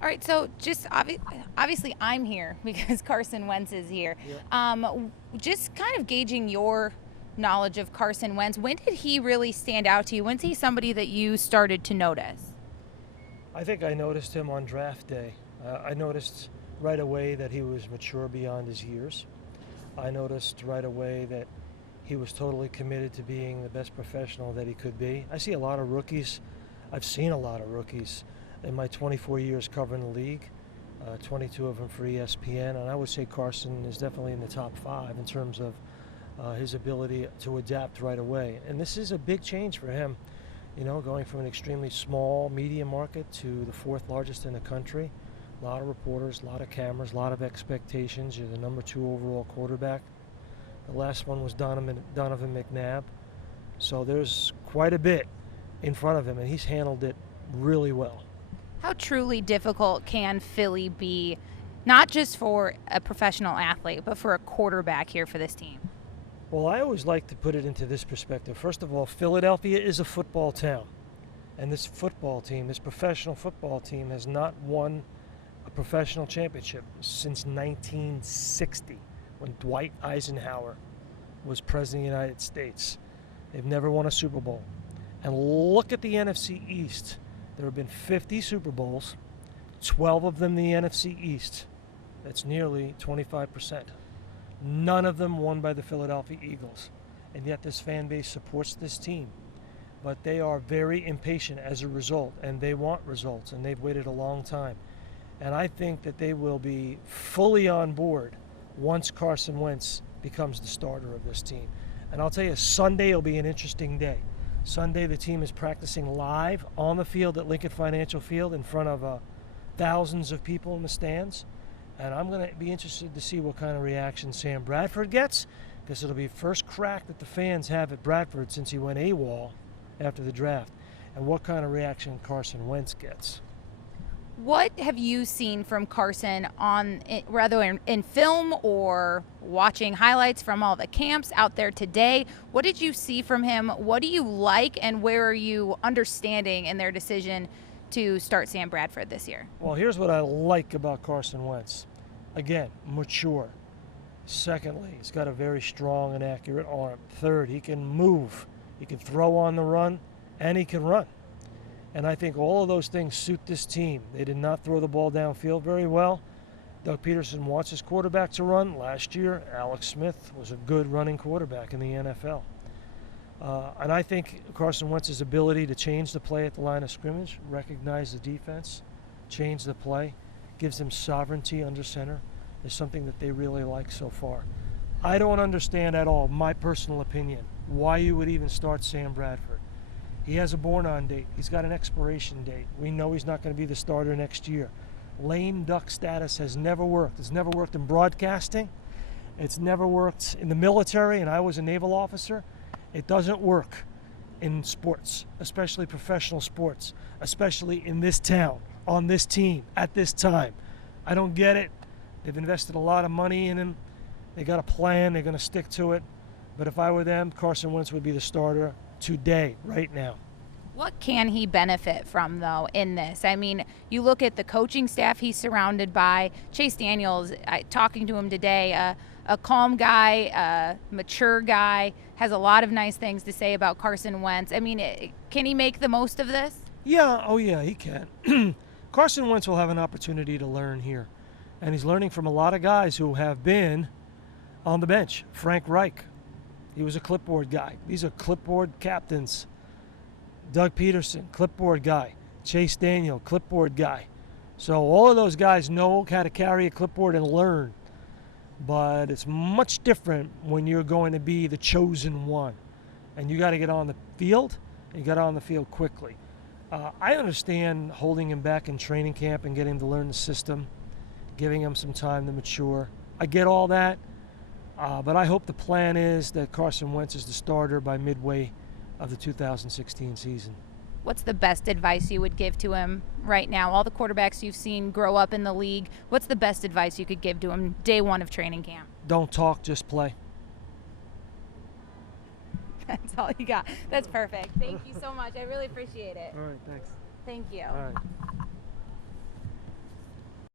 All right, so just obviously I'm here because Carson Wentz is here. Just kind of gauging your knowledge of Carson Wentz, when did he really stand out to you? When's he somebody that you started to notice? I think I noticed him on draft day. I noticed right away that he was mature beyond his years. I noticed right away that he was totally committed to being the best professional that he could be. I see a lot of rookies. I've seen a lot of rookies in my 24 years covering the league, 22 of them for ESPN, and I would say Carson is definitely in the top 5 in terms of his ability to adapt right away. And this is a big change for him, you know, going from an extremely small media market to the 4th largest in the country. A lot of reporters, a lot of cameras, a lot of expectations. You're the number 2 overall quarterback. The last one was Donovan McNabb. So there's quite a bit in front of him, and he's handled it really well. How truly difficult can Philly be, not just for a professional athlete, but for a quarterback here for this team? Well, I always like to put it into this perspective. First of all, Philadelphia is a football town. And this football team, this professional football team, has not won a professional championship since 1960, when Dwight Eisenhower was president of the United States. They've never won a Super Bowl. And look at the NFC East. There have been 50 Super Bowls, 12 of them the NFC East. That's nearly 25%. None of them won by the Philadelphia Eagles. And yet this fan base supports this team. But they are very impatient as a result, and they want results, and they've waited a long time. And I think that they will be fully on board once Carson Wentz becomes the starter of this team. And I'll tell you, Sunday will be an interesting day. Sunday, the team is practicing live on the field at Lincoln Financial Field in front of thousands of people in the stands. And I'm going to be interested to see what kind of reaction Sam Bradford gets, because it'll be first crack that the fans have at Bradford since he went AWOL after the draft, and what kind of reaction Carson Wentz gets. What have you seen from Carson rather in film or watching highlights from all the camps out there today? What did you see from him? What do you like, and where are you understanding in their decision to start Sam Bradford this year? Well, here's what I like about Carson Wentz. Again, mature. Secondly, he's got a very strong and accurate arm. Third, he can move. He can throw on the run, and he can run. And I think all of those things suit this team. They did not throw the ball downfield very well. Doug Peterson wants his quarterback to run. Last year, Alex Smith was a good running quarterback in the NFL. And I think Carson Wentz's ability to change the play at the line of scrimmage, recognize the defense, change the play, gives them sovereignty under center, is something that they really like so far. I don't understand at all, my personal opinion, why you would even start Sam Bradford. He has a born-on date. He's got an expiration date. We know he's not going to be the starter next year. Lame duck status has never worked. It's never worked in broadcasting. It's never worked in the military, and I was a naval officer. It doesn't work in sports, especially professional sports, especially in this town, on this team, at this time. I don't get it. They've invested a lot of money in him. They got a plan. They're going to stick to it. But if I were them, Carson Wentz would be the starter today, right now. What can he benefit from, though, in this? I mean, you look at the coaching staff he's surrounded by. Chase Daniels, talking to him today, a calm guy, a mature guy, has a lot of nice things to say about Carson Wentz. I mean, can he make the most of this? Yeah, oh yeah, he can. Carson Wentz will have an opportunity to learn here. And he's learning from a lot of guys who have been on the bench. Frank Reich, he was a clipboard guy. These are clipboard captains. Doug Peterson, clipboard guy. Chase Daniel, clipboard guy. So all of those guys know how to carry a clipboard and learn. But it's much different when you're going to be the chosen one. And you got to get on the field, and you got on the field quickly. I understand holding him back in training camp and getting him to learn the system, giving him some time to mature. I get all that. But I hope the plan is that Carson Wentz is the starter by midway of the 2016 season. What's the best advice you would give to him right now? All the quarterbacks you've seen grow up in the league, what's the best advice you could give to him day one of training camp? Don't talk, just play. That's all you got. That's perfect. Thank you so much. I really appreciate it. All right, thanks. Thank you. All right.